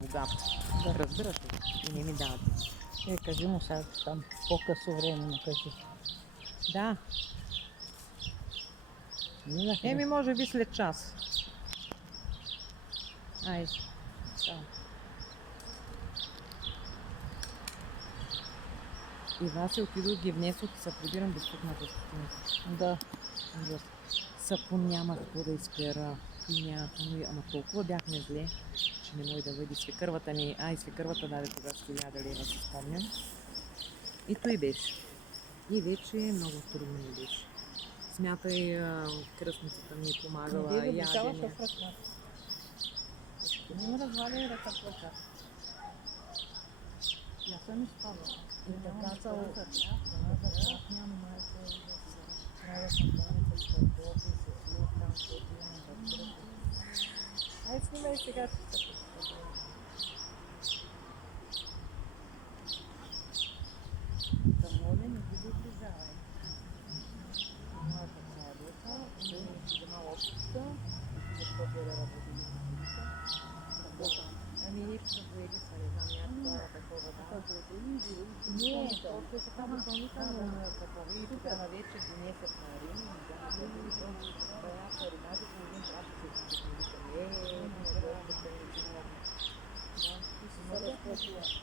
богато. Да. Разбирате ли? И не ми дават. Кажи му сега там по-късо време му кажи. Да. Не, Може би след час. Ай, чао. И Васи отидох, ги внесох и се прибирам без фукната стотинка. Да. Ужас. Сапун няма какво да изпера. Ама толкова бяхме зле, че не може да бъде. Свекървата ми, свекървата даде тогава 1000 лева, си спомням. И той беше. И вече много трудно ми беше. Смятай, кръстницата ми е помагала, ядене. Не му разваляй ръката. Я съм изпадала. И така цяло. няма майка и да се правя камбаните с картофи, с лук, там, което имам да кръпя. Ай, снимай сега. Да моля, не ги доближавай. Моята царюка, и си взема лопичка, и си да работи. Ами нещо да поедисва, не знам, някаква такова, да. Не, то е така допълнително такова. И тук на вече донесат на Рим и взема да ги бяха ринади половин час се викам. Не трябва да се не помогна. Да, и си се разпочва.